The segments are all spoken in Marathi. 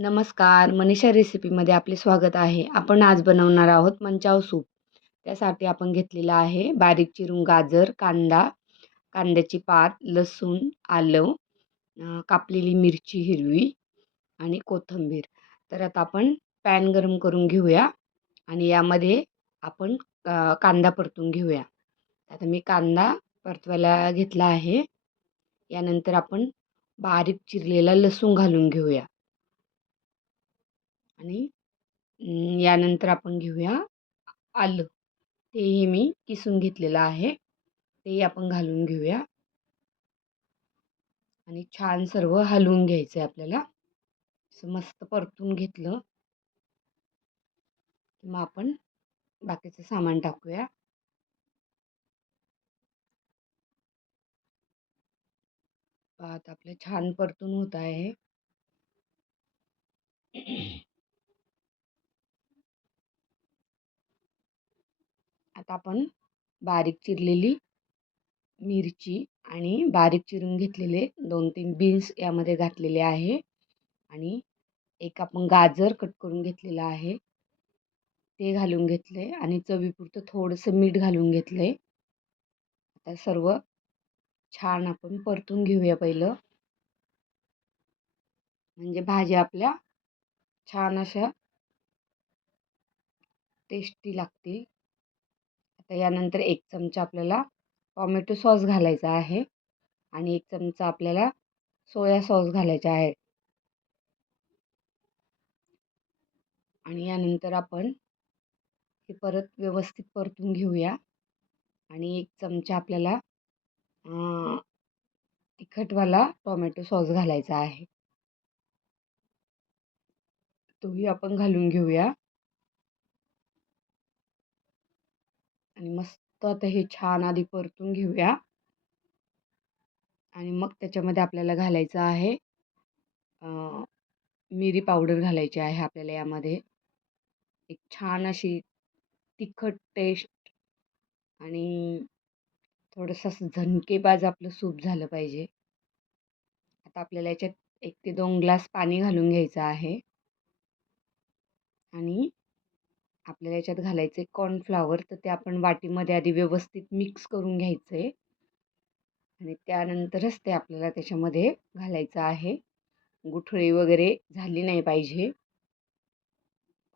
नमस्कार मनीषा रेसिपीमध्ये आपले स्वागत आहे. आपण आज बनवणार आहोत मंचाव सूप. त्यासाठी आपण घेतलेला आहे बारीक चिरून गाजर कांदा कांद्याची पात लसूण आलं कापलेली मिरची हिरवी आणि कोथिंबीर. तर आता आपण पॅन गरम करून घेऊया आणि यामध्ये आपण कांदा परतून घेऊया. आता मी कांदा परतवायला घेतला आहे. यानंतर आपण बारीक चिरलेला लसूण घालून घेऊया. आणि यानंतर आपण घेऊया आलं. तेही मी किसून घेतलेलं आहे. तेही आपण घालून घेऊया. आणि छान सर्व हलवून घ्यायचं आहे आपल्याला. असं मस्त परतून घेतलं. की मग आपण बाकीचं सामान टाकूया. आता आपलं छान परतून होत आहे. आता आपण बारीक चिरलेली मिरची आणि बारीक चिरून घेतलेले दोन तीन बीन्स यामध्ये घातलेले आहे. आणि एक आपण गाजर कट करून घेतलेलं आहे. ते घालून घेतले आणि चवीपुरतं थोडंसं मीठ घालून घेतलं. आहे आता सर्व छान आपण परतून घेऊया पहिलं. म्हणजे भाज्या आपल्या छान अशा टेस्टी लागतील. तर यानंतर एक चमचा आपल्याला टॉमॅटो सॉस घालायचा आहे आणि एक चमचा आपल्याला सोया सॉस घालायचा आहे. आणि यानंतर आपण हे परत व्यवस्थित परतून घेऊया आणि एक चमचा आपल्याला तिखटवाला टोमॅटो सॉस घालायचा आहे. तोही आपण घालून घेऊया. आणि मस्त आता हे छान आधी परतून घेऊया. आणि मग त्याच्यामध्ये आपल्याला घालायचं आहे मिरी पावडर घालायची आहे आपल्याला यामध्ये. एक छान अशी तिखट टेस्ट आणि थोडंसं असं झणकेबाज आपलं सूप झालं पाहिजे. आता आपल्याला याच्यात एक ते दोन ग्लास पाणी घालून घ्यायचं आहे. आणि आपल्याला याच्यात घालायचं आहे कॉर्नफ्लावर तर ते आपण वाटीमध्ये आधी व्यवस्थित मिक्स करून घ्यायचं आहे आणि त्यानंतरच ते आपल्याला त्याच्यामध्ये घालायचं आहे. गुठळी वगैरे झाली नाही पाहिजे.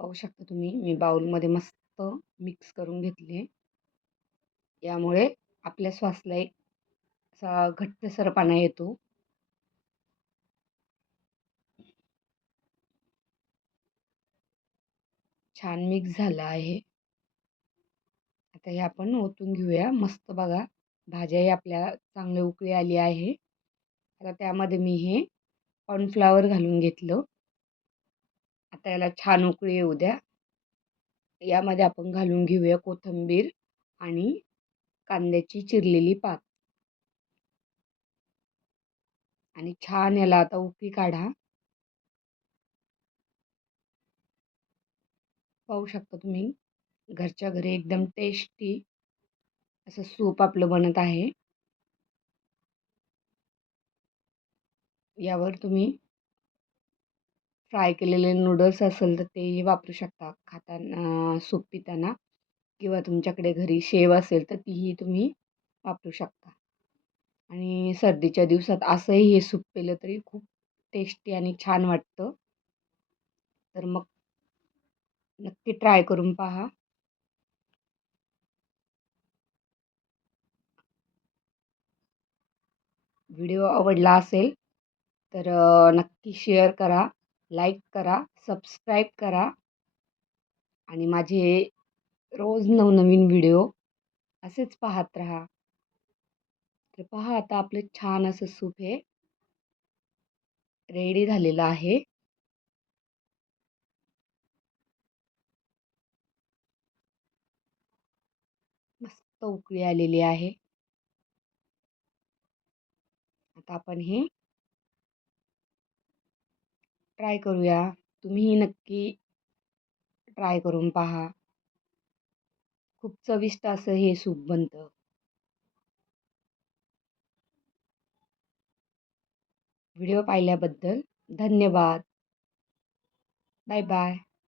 पाहू शकता तुम्ही मी बाउलमध्ये मस्त मिक्स करून घेतले यामुळे आपल्या श्वासला एक असा घट्टसरपणा येतो. छान मिक्स झालं आहे. आता हे आपण ओतून घेऊया. मस्त बघा भाज्याही आपल्या चांगली उकळी आली आहे. आता त्यामध्ये मी हे कॉर्नफ्लावर घालून घेतलं. आता याला छान उकळी येऊ द्या. यामध्ये आपण घालून घेऊया कोथिंबीर आणि कांद्याची चिरलेली पात. आणि छान याला आता उकळी काढा. पाहू शकता तुम्ही. घरच्या घरी एकदम टेस्टी असं सूप आपलं बनत आहे. यावर तुम्ही फ्राय केलेले नूडल्स असेल तर तेही वापरू शकता. खाताना सूप पिताना किंवा तुमच्याकडे घरी शेव असेल तर तीही तुम्ही वापरू शकता. आणि सर्दीच्या दिवसात असंही हे सूप पेलं तरी खूप टेस्टी आणि छान वाटतं. तर मग नक्की ट्राय करून पहा. व्हिडिओ आवडला असेल तर नक्की शेअर करा लाईक करा सबस्क्राईब करा आणि माझे रोज नवनवीन व्हिडिओ असेच पाहत राहा. तर पहा आता आपलं छान असं सूप हे रेडी झालेलं आहे. मस्त उकळी आलेली आहे. आता आपण हे ट्राय करूया. तुम्हीही नक्की ट्राय करून पहा. खूप चविष्ट असं हे सूप बनतं. व्हिडिओ पाहिल्याबद्दल धन्यवाद. Bye bye.